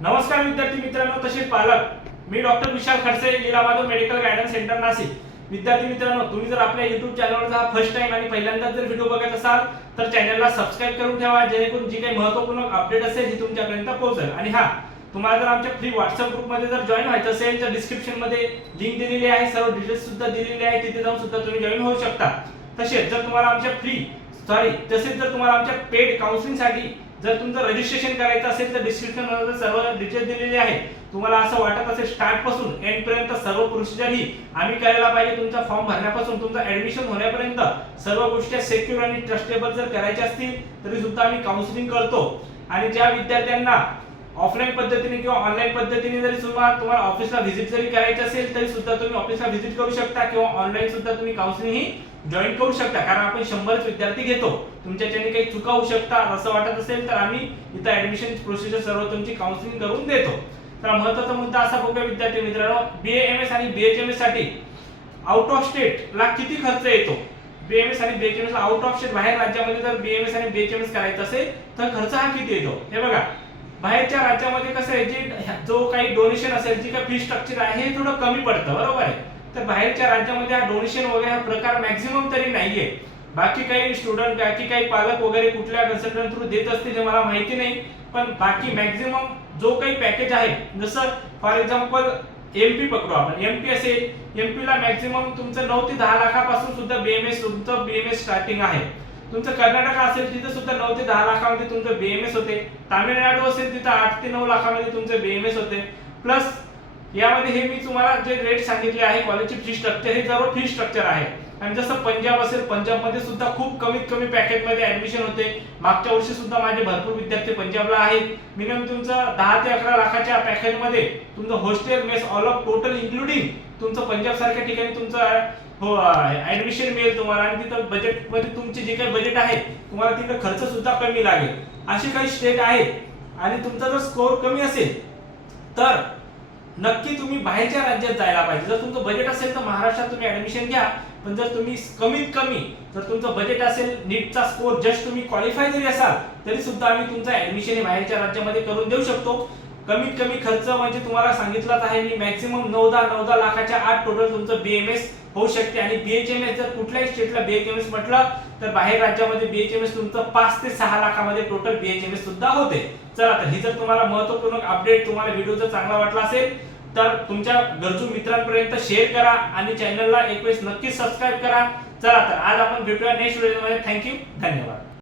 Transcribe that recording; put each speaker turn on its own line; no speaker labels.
नमस्कार विद्यार्थी मित्रांनो तसेच पालक. मी doctor Vishal Khadse Leela medical guidance centre Nashik. विद्यार्थी मित्रांनो तुम्ही जर आपल्या युट्यूब चॅनलवर हा फर्स्ट टाइम आणि पहिल्यांदा जर व्हिडिओ बघत असाल तर चॅनलला सबस्क्राईब करून ठेवा जेणेकरून जी काही महत्त्वपूर्ण अपडेट असेल ती तुमच्यापर्यंत पोहोचेल. आणि हा तुम्हाला जर आमच्या फ्री व्हॉट्सअप ग्रुपमध्ये जर जॉईन व्हायचं असेल तर डिस्क्रिप्शनमध्ये लिंक दिलेली आहे सर्व डिटेल्स सुद्धा दिलेली आहे तिथे जाऊन सुद्धा तुम्ही जॉईन होऊ शकता. तसेच जर तुम्हाला आमच्या फ्री सॉरी तसेच जर तुम्हाला आमच्या पेड काउन्सिलिंगसाठी जर तुमचं रजिस्ट्रेशन करायचं असेल तर डिस्क्रिप्शनमध्ये सर्व डिटेल्स दिलेले आहे तुम्हाला असं वाटत असेल स्टार्टपासून एंड पर्यंत सर्व प्रोसिजर ही आम्ही करायला पाहिजे तुमचा फॉर्म भरण्यापासून तुमचं ऍडमिशन होण्यापर्यंत सर्व गोष्टी सेक्युअर आणि ट्रस्टेबल जर करायच्या असतील तरी सुद्धा आम्ही काउन्सिलिंग करतो. आणि ज्या विद्यार्थ्यांना ऑफलाईन पद्धतीने किंवा ऑनलाईन पद्धतीने जरी तुम्हाला तुम्हाला ऑफिसला व्हिजिट जरी करायची असेल तरी सुद्धा तुम्ही ऑफिसला व्हिजिट करू शकता किंवा ऑनलाईन सुद्धा तुम्ही काउन्सिलिंग ही जॉईन करू शकता. कारण आपण शंभरच विद्यार्थी घेतो. तुमच्याच्याने काही चुका होऊ शकतात. असं वाटत असेल तर आम्ही इथं ऍडमिशन प्रोसिजर सर्व तुमची काउन्सिलिंग करून देतो. तर महत्त्वाचा मुद्दा असा बघूया विद्यार्थी मित्रांनो. बीएमएस आणि बीएचएमएससाठी आउट ऑफ स्टेट ला किती खर्च येतो? बीएमएस आणि बीएचएमएस आउट ऑफ स्टेट बाहेर राज्यामध्ये जर बीएमएस आणि बीएचएमएस करायचं असेल तर खर्च हा किती येतो? हे बघा. बाहेरच्या राज्यामध्ये कसं आहे जे जो काही डोनेशन असेल जी काही फी स्ट्रक्चर आहे हे थोडं कमी पडतं बरोबर आहे? तर बाहेरच्या राज्यामध्ये हा डोनेशन वगैरे हा प्रकार मॅक्झिमम तरी नाहीये. बाकी काही स्टुडंट बाकी काही पालक वगैरे कुठल्या कन्सल्टंट थ्रू देत असतील हे मला माहिती नाही पण बाकी मॅक्झिमम जो काही पॅकेज आहे जसं फॉर एक्झाम्पल एमपी पकडू आपण. एमपी असेल एमपी ला मॅक्झिमम तुमचं नऊ ते दहा लाखापासून सुद्धा बीएमएस तुमचं बीएमएस स्टार्टिंग आहे. तुमचं कर्नाटक असेल तिथं सुद्धा नऊ ते दहा लाखामध्ये तुमचं बीएमएस होते. तामिळनाडू असेल तिथं आठ ते नऊ लाखामध्ये तुमचं बीएमएस होते. प्लस यामध्ये हे मी तुम्हाला जे रेट सांगितले आहे कॉलेजची फी स्ट्रक्चर हे सर्व फी स्ट्रक्चर आहे. आणि जसं पंजाब असेल पंजाबमध्ये सुद्धा खूप कमीत कमी पॅकेजमध्ये ऍडमिशन होते. मागच्या वर्षी सुद्धा माझे भरपूर विद्यार्थी पंजाबला आहेत. मिनिमम तुमचं दहा ते अकरा लाखाच्या पॅकेजमध्ये तुमचं hostel mess all of total including तुमचं पंजाब सारख्या ठिकाणी तुमचं हो ऍडमिशन मिळेल तुम्हाला. आणि तिथं बजेटमध्ये तुमचे जे काही बजेट आहे तुम्हाला तिथं खर्च सुद्धा कमी लागेल. असे काही स्टेट आहेत. आणि तुमचा जर स्कोर कमी असेल तर नक्की तुम्ही बाहेरच्या राज्यात जायला पाहिजे. जर तुमचं बजेट असेल तर महाराष्ट्रात तुम्ही ऍडमिशन घ्या. पण जर तुम्ही कमीत कमी जर तुमचं बजेट असेल नीटचा स्कोर जस्ट तुम्ही क्वालिफाय जरी असाल तरी सुद्धा आम्ही तुमचं ऍडमिशन हे बाहेरच्या राज्यामध्ये करून देऊ शकतो. कमीत कमी खर्च म्हणजे तुम्हाला सांगितलाच आहे मी मॅक्झिमम नऊ दहा नऊ दहा लाखाच्या आठ टोटल तुमचं बीएमएस होऊ शकते. आणि बीएचएमएस जर कुठल्याही स्टेटला बीएचएमएस म्हटलं तर बाहेर राज्यामध्ये बीएचएमएस तुमचं पाच ते सहा लाखामध्ये टोटल बीएचएमएस सुद्धा होते. चला तर ही जर तुम्हाला महत्त्वपूर्ण अपडेट तुम्हाला व्हिडिओ जर चांगला वाटला असेल तर तुमच्या गरजू मित्रांपर्यंत शेअर करा आणि चॅनलला एक वेळेस नक्कीच सबस्क्राईब करा. चला तर आज आपण भेटूया नेक्स्ट व्हिडिओमध्ये थँक्यू धन्यवाद.